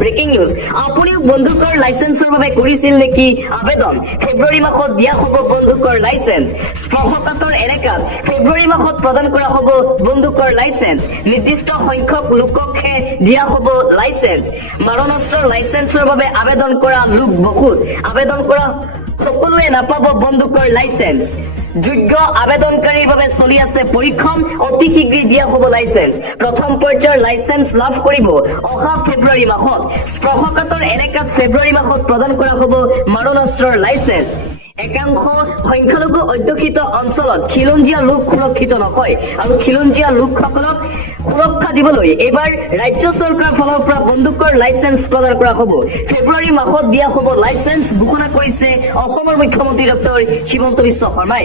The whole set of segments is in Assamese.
ব্ৰেকিং নিউজ আপুনিও বন্দুকৰ লাইসেন্সৰ বাবে কৰিছিল নেকি আবেদন ফেব্ৰুৱাৰী মাহত দিয়া হ'ব বন্দুকৰ লাইসেন্স স্পৰ্শকাতৰ এলেকাত ফেব্ৰুৱাৰী মাহত প্ৰদান কৰা হ'ব বন্দুকৰ লাইসেন্স নিৰ্দিষ্ট সংখ্যক লোককহে দিয়া হ'ব লাইসেন্স মাৰণাস্ত্ৰৰ লাইসেন্সৰ বাবে আবেদন কৰা লোক বহুত আবেদন কৰা সকলোৱে নাপাব বন্দুকৰ লাইসেন্স যোগ্য আবেদনকাৰীৰ বাবে চলি আছে পৰীক্ষণ অতি শীঘ্ৰে দিয়া হ'ব লাইসেন্স প্ৰথম পৰ্যায়ৰ লাইসেন্স লাভ কৰিব অহা ফেব্ৰুৱাৰী মাহত স্পৰ্শকাতৰ এলেকাত ফেব্ৰুৱাৰী মাহত প্ৰদান কৰা হ'ব মাৰণাস্ত্ৰৰ লাইসেন্স একাংশ সংখ্যালঘু অধ্যুষিত অঞ্চলত খিলঞ্জীয়া লোক সুৰক্ষিত নহয় আৰু খিলঞ্জীয়া লোকসকলক সুৰক্ষা দিবলৈ এবাৰ ৰাজ্য চৰকাৰৰ ফালৰ পৰা বন্দুকৰ লাইসেন্স প্ৰদান কৰা হ'ব ফেব্ৰুৱাৰী মাহত দিয়া হ'ব লাইসেন্স ঘোষণা কৰিছে অসমৰ মুখ্যমন্ত্ৰী ডক্টৰ হিমন্ত বিশ্ব শৰ্মাই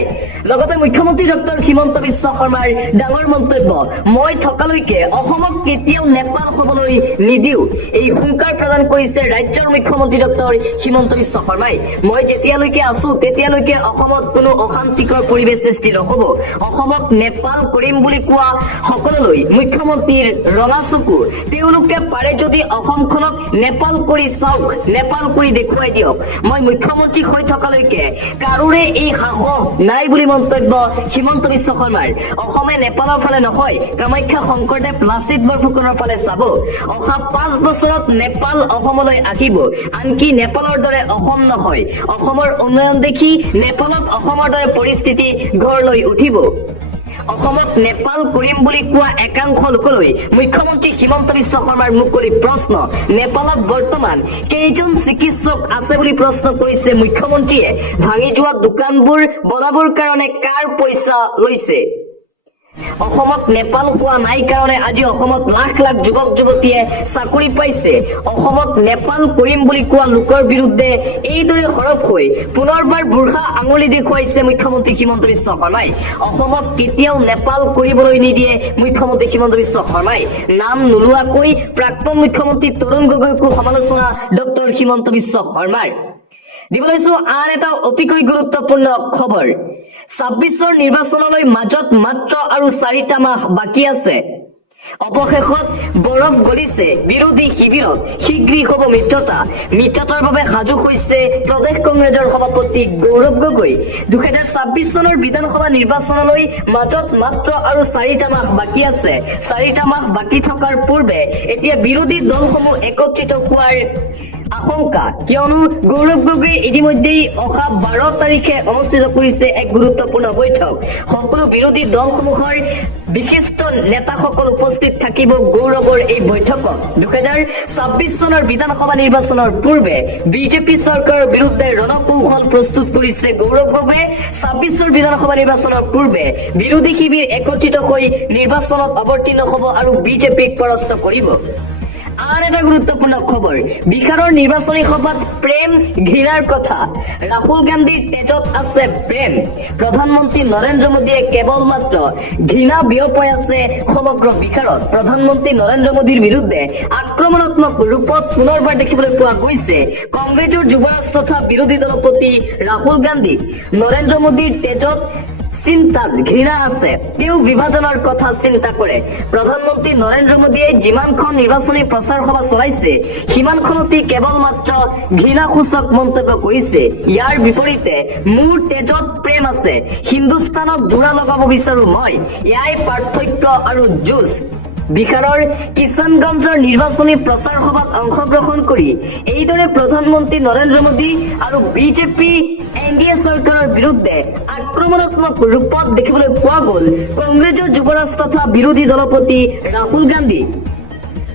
লগতে মুখ্যমন্ত্ৰী ডক্টৰ হিমন্ত বিশ্ব শৰ্মাৰ ডাঙৰ মন্তব্য মই থকালৈকে অসমক কেতিয়াও নেপাল হ'বলৈ নিদিও এই হুংকাৰ প্ৰদান কৰিছে ৰাজ্যৰ মুখ্যমন্ত্ৰী ডক্টৰ হিমন্ত বিশ্ব শৰ্মাই মই যেতিয়ালৈকে আছো তেতিয়ালৈকে অসমত কোনো অশান্তিকৰ পৰিৱেশ সৃষ্টি নহ'ব অসমক নেপাল কৰিম বুলি কোৱা সকললৈ মুখ্যমন্ত্ৰীৰ ৰঙা চকু তেওঁলোকে পাৰে যদি অসমখনক নেপাল কৰি চাওক নেপাল কৰি দেখুৱাই দিয়ক মই মুখ্যমন্ত্ৰী হৈ থকালৈকে কাৰোৰে এই সাহস নাই বুলি মন্তব্য হিমন্ত বিশ্ব শৰ্মাৰ অসমে নেপালৰ ফালে নহয় কামাখ্যা শংকৰদেৱ লাচিত বৰফুকনৰ ফালে চাব অহা 5 বছৰত নেপাল অসমলৈ আহিব আনকি নেপালৰ দৰে অসম নহয় অসমৰ উন্নয়ন দেখি নেপালত অসমৰ দৰে পৰিস্থিতি গঢ় লৈ উঠিব অসমক নেপাল কৰিম বুলি কোৱা একাংশ লোকলৈ মুখ্যমন্ত্ৰী হিমন্ত বিশ্ব শৰ্মাৰ মুকলি প্ৰশ্ন নেপালত বৰ্তমান কেইজন চিকিৎসক আছে বুলি প্ৰশ্ন কৰিছে মুখ্যমন্ত্ৰীয়ে ভাঙি যোৱা দোকানবোৰ বনাবৰ কাৰণে কাৰ পইচা লৈছে অসমক নেপাল হোৱা নাই কাৰণে আজি অসমত লাখ লাখ যুৱক যুৱতীয়ে চাকৰি পাইছে অসমক নেপাল কৰিম বুলি কোৱা লোকৰ বিৰুদ্ধে এইদৰে সৰব হৈ পুনৰবাৰ বুঢ়া আঙুলি দেখুৱাইছে মুখ্যমন্ত্ৰী হিমন্ত বিশ্ব শৰ্মাই অসমক কেতিয়াও নেপাল কৰিবলৈ নিদিয়ে মুখ্যমন্ত্ৰী হিমন্ত বিশ্ব শৰ্মাই নাম নোলোৱাকৈ প্ৰাক্তন মুখ্যমন্ত্ৰী তৰুণ গগৈকো সমালোচনা ডক্টৰ হিমন্ত বিশ্ব শৰ্মাৰ দিবলৈছো আন এটা অতিকৈ গুৰুত্বপূৰ্ণ খবৰ 26ৰ নিৰ্বাচনলৈ মাজত মাত্ৰ আৰু 4টা মাহ বাকী আছে অৱশেষত বৰফ গলিছে বিৰোধী শিবিৰত শীঘ্ৰেই হ'ব মিত্ৰতাৰ বাবে সাজু হৈছে প্ৰদেশ কংগ্ৰেছৰ সভাপতি গৌৰৱ গগৈ 2026 চনৰ বিধানসভা নিৰ্বাচনলৈ মাজত মাত্ৰ আৰু 4টা মাহ বাকী আছে 4টা মাহ বাকী থকাৰ পূৰ্বে এতিয়া বিৰোধী দলসমূহ একত্ৰিত হোৱাৰ আশংকা কিয়নো গৌৰৱ গগৈ ইতিমধ্যেই অহা 12 তাৰিখে অনুষ্ঠিত কৰিছে এক গুৰুত্বপূৰ্ণ বৈঠক সকলো বিৰোধী দলসমূহৰ বিশিষ্ট নেতাসকল উপস্থিত থাকিব গৌৰৱৰ এই বৈঠকত 2026 চনৰ বিধানসভা নিৰ্বাচনৰ পূৰ্বে বিজেপি চৰকাৰৰ বিৰুদ্ধে ৰণকৌশল প্ৰস্তুত কৰিছে গৌৰৱ গগৈয়ে 26ৰ বিধানসভা নিৰ্বাচনৰ পূৰ্বে বিৰোধী শিবিৰ একত্ৰিত হৈ নিৰ্বাচনত অৱতীৰ্ণ হ'ব আৰু বিজেপিক পৰাস্ত কৰিব আর এটা গুরুত্বপূর্ণ খবর বিহারের নির্বাচনী সভাত প্রেম ঘৃণার কথা রাহুল গান্ধীর তেজত আছে প্রেম প্রধানমন্ত্রী নরেন্দ্র মোদীয়ে কেবলমাত্র ঘৃণা বিয়পাই আছে সমগ্র বিহারত প্রধানমন্ত্রী নরেন্দ্র মোদীর বিরুদ্ধে আক্রমণাত্মক রূপত পুনৰ্বাৰ দেখিবলৈ পোৱা গৈছে কংগ্ৰেছৰ যুৱৰাজ তথা বিৰোধী দলপতি ৰাহুল গান্ধী নৰেন্দ্ৰ মোদীৰ তেজত চিন্তাত ঘৃণা আছে তেওঁ বিভাজনৰ কথা চিন্তা কৰে প্ৰধানমন্ত্ৰী নৰেন্দ্ৰ মোদীয়ে যিমানখন নিৰ্বাচনী প্ৰচাৰ সভা চলাইছে সিমানখনতে কেৱল মাত্ৰ ঘৃণাসূচক মন্তব্য কৰিছে ইয়াৰ বিপৰীতে মোৰ তেজত প্ৰেম আছে হিন্দুস্তানক জোৰা লগাব বিচাৰো মই ইয়াই পাৰ্থক্য আৰু যুঁজ বিহাৰৰ কিষানগঞ্জৰ নিৰ্বাচনী প্ৰচাৰ সভাত অংশগ্ৰহণ কৰি এইদৰে প্ৰধানমন্ত্ৰী নৰেন্দ্ৰ মোদী আৰু বিজেপি এনডিএ চৰকাৰৰ বিৰুদ্ধে আক্ৰমণাত্মক ৰূপত দেখিবলৈ পোৱা গ'ল কংগ্ৰেছৰ যুৱৰাজ তথা বিৰোধী দলপতি ৰাহুল গান্ধী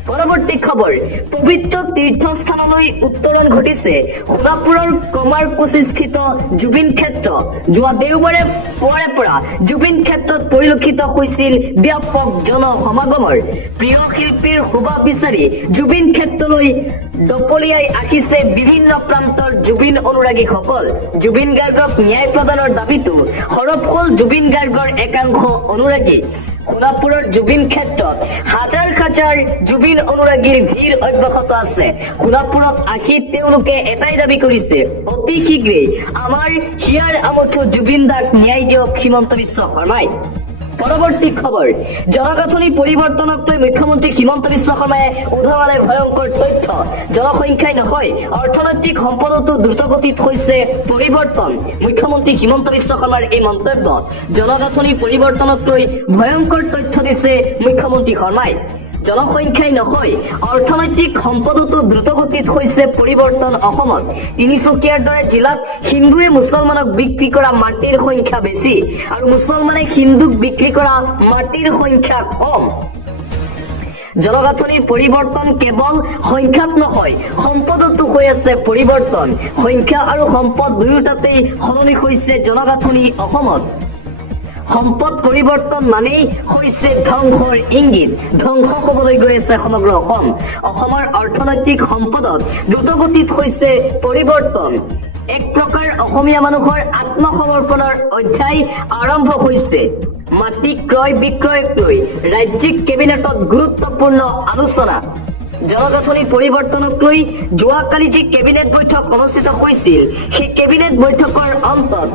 পৰৱৰ্তী খবৰ পবিত্ৰ তীৰ্থস্থানলৈ উত্তৰণ ঘটিছে সোণাপুৰৰ কমাৰকুছিস্থিত জুবিন ক্ষেত্ৰ যোৱা দেওবাৰে পুৱাৰে পৰা জুবিন ক্ষেত্ৰত পৰিলক্ষিত হৈছিল ব্যাপক জনসমাগমৰ প্ৰিয় শিল্পীৰ শোভা বিচাৰি জুবিন ক্ষেত্ৰলৈ দপলিয়াই আহিছে বিভিন্ন প্ৰান্তৰ জুবিন অনুৰাগীসকল জুবিন গাৰ্গক ন্যায় প্ৰদানৰ দাবীটো সৰব হ'ল জুবিন গাৰ্গৰ একাংশ অনুৰাগী সোণাপুৰৰ জুবিন ক্ষেত্ৰত হাজাৰ হাজাৰ জুবিন অনুৰাগীৰ ভিৰ অব্যাহত আছে সোণাপুৰত আহি তেওঁলোকে এটাই দাবী কৰিছে অতি শীঘ্ৰেই আমাৰ হিয়াৰ আমঠু জুবিন দাক ন্যায় দিয়ক হিমন্ত বিশ্ব শৰ্মাই পৰৱৰ্তী খবৰ জনগাঁথনি পৰিৱৰ্তনক লৈ মুখ্যমন্ত্ৰী হিমন্ত বিশ্ব শৰ্মাই উধমালে ভয়ংকৰ তথ্য জনসংখ্যাই নহয় অৰ্থনৈতিক সম্পদতো দ্ৰুতগতিত হৈছে পৰিৱৰ্তন মুখ্যমন্ত্ৰী হিমন্ত বিশ্ব শৰ্মাৰ এই মন্তব্য জনগাঁথনি পৰিৱৰ্তনক লৈ ভয়ংকৰ তথ্য দিছে মুখ্যমন্ত্ৰী শৰ্মাই জনসংখ্যাই নহয় অৰ্থনৈতিক সম্পদতো দ্ৰুতগতিত হৈছে পৰিৱৰ্তন অসমত তিনিচুকীয়াৰ দৰে জিলাত হিন্দুৱে মুছলমানক বিক্ৰী কৰা মাটিৰ সংখ্যা বেছি আৰু মুছলমানে হিন্দুক বিক্ৰী কৰা মাটিৰ সংখ্যা কম জনগাঁথনিৰ পৰিৱৰ্তন কেৱল সংখ্যাত নহয় সম্পদতো হৈ আছে পৰিৱৰ্তন সংখ্যা আৰু সম্পদ দুয়োটাতেই সলনি হৈছে জনগাঁথনি অসমত সম্পদ পৰিৱৰ্তন মানেই হৈছে ধ্বংসৰ ইংগিত ধ্বংস হ'বলৈ গৈ আছে সমগ্ৰ অসমৰ অৰ্থনৈতিক সম্পদত দ্ৰুতগতিত হৈছে পৰিৱৰ্তন এক প্ৰকাৰ অসমীয়া মানুহৰ আত্মসমৰ্পণৰ অধ্যায় আৰম্ভ হৈছে মাটি ক্ৰয় বিক্ৰয়ক লৈ ৰাজ্যিক কেবিনেটত গুৰুত্বপূৰ্ণ আলোচনা জনগাঁথনি পৰিৱৰ্তনক লৈ যোৱাকালি যি কেবিনেট বৈঠক অনুষ্ঠিত হৈছিল সেই কেবিনেট বৈঠকৰ অন্তত